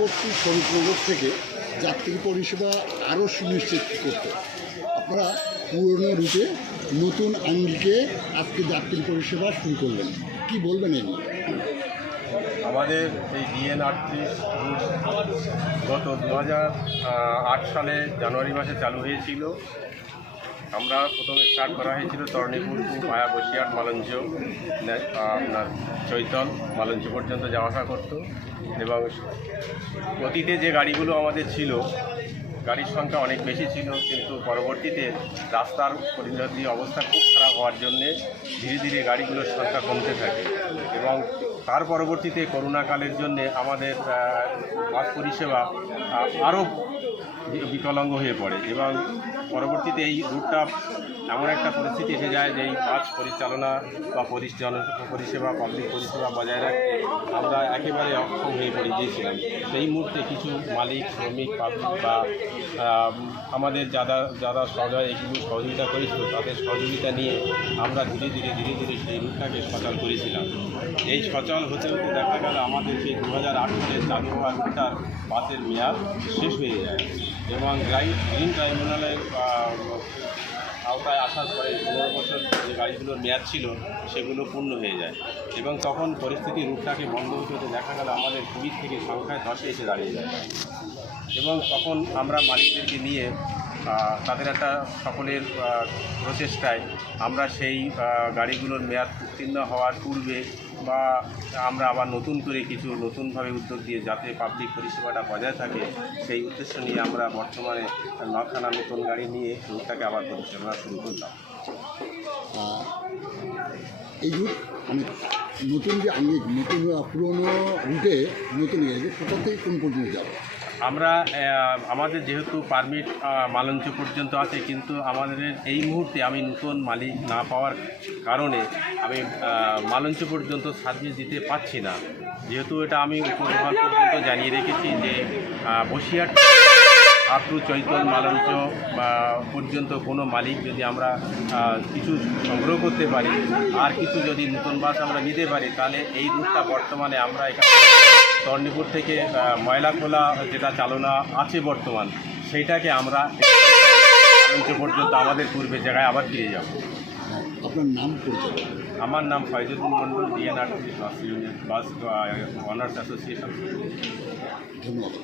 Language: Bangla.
পার্শ্ববর্তী শরীফনগর থেকে যাত্রী পরিষেবা আরও সুনিশ্চিত করতে। আপনারা পুরনো রুটে নতুন আঙ্গিকে আজকে যাত্রী পরিষেবা শুরু করলেন। কি বলবেন এই আমাদের এই ডিএন আটত্রিশ গত দু আট সালে জানুয়ারি মাসে চালু হয়েছিল। আমরা প্রথম স্টার্ট করা হয়েছিল তরণীপুর টু মায়া নে- আহ, আপনার চৈতল মালঞ্চ পর্যন্ত যাওয়া আসা করতো। এবং অতীতে যে গাড়িগুলো আমাদের ছিল গাড়ির সংখ্যা অনেক বেশি ছিল কিন্তু পরবর্তীতে রাস্তার পরিণতি অবস্থা খুব খারাপ হওয়ার জন্যে ধীরে ধীরে গাড়িগুলোর সংখ্যা কমতে থাকে। এবং তার পরবর্তীতে করোনাকালের জন্যে আমাদের বাস পরিষেবা আরও বিকলাঙ্গ হয়ে পড়ে। এবং পরবর্তীতে এই রুটটা এমন একটা পরিস্থিতি এসে যায় যে এই বাস পরিচালনা বা পরিচালনা পরিষেবা পাবলিক পরিষেবা বজায় রাখতে আমরা একেবারে অক্ষম হয়ে পড়ে গিয়েছিলাম। সেই মুহূর্তে কিছু মালিক, শ্রমিক পাবলিক বা আমাদের যারা যারা সহযোগী এগুলো সহযোগিতা করেছিল, তাদের সহযোগিতা নিয়ে আমরা ধীরে ধীরে ধীরে ধীরে সেই রুটটাকে সচল করেছিলাম। এই সচল হতে হতে দেখা গেল আমাদের সেই দু হাজার আট সালে চালু হওয়ার তার বাতের মেয়াদ শেষ হয়ে যায় এবং গাড়ি, গ্রিন ট্রাইব্যুনালের আওতায় আসার পরে পনেরো বছর যে গাড়িগুলোর মেয়াদ ছিল, সেগুলো পূর্ণ হয়ে যায় এবং তখন পরিস্থিতি রুটটাকে বন্ধ হতে দেখা গেল আমাদের কুড়ি থেকে সংখ্যায় দশে এসে দাঁড়িয়ে যায়। এবং তখন আমরা মালিকদেরকে নিয়ে তাদের একটা সকলের প্রচেষ্টায় আমরা সেই গাড়িগুলোর মেয়াদ উত্তীর্ণ হওয়ার পূর্বে বা আমরা আবার নতুন করে কিছু নতুনভাবে উদ্যোগ দিয়ে যাতে পাবলিক পরিষেবাটা বজায় থাকে, সেই উদ্দেশ্য নিয়ে আমরা বর্তমানে নখানা নতুন গাড়ি নিয়ে রুটটাকে আবার পরিচালনা শুরু করলাম। এই রুট মানে নতুন যে আঙ্গিক, নতুন পুরনো রুটে নতুন ইয়ে কোথা থেকে কোন পর্যন্ত যাবে? আমরা আমাদের যেহেতু পারমিট মালঞ্চ পর্যন্ত আছে, কিন্তু আমাদের এই মুহূর্তে আমি নতুন মালিক না পাওয়ার কারণে আমি মালঞ্চ পর্যন্ত সার্ভিস দিতে পারছি না। যেহেতু এটা আমি উপর পর্যন্ত জানিয়ে রেখেছি যে বসিয়ার আপ টু চৈতল মালঞ্চ বা পর্যন্ত কোনো মালিক যদি আমরা কিছু সংগ্রহ করতে পারি আর কিছু যদি নতুন বাস আমরা নিতে পারি তাহলে এই রুটটা বর্তমানে আমরা এখানে তর্ণীপুর থেকে ময়লাখোলা যেটা চালনা আছে বর্তমান সেইটাকে আমরা পর্যন্ত আমাদের পূর্বে জায়গায় আবার ফিরে যাব। আপনার নাম পরিচয় আমার নাম Faizuddin Mondal DNR bus union bus owners association. ধন্যবাদ।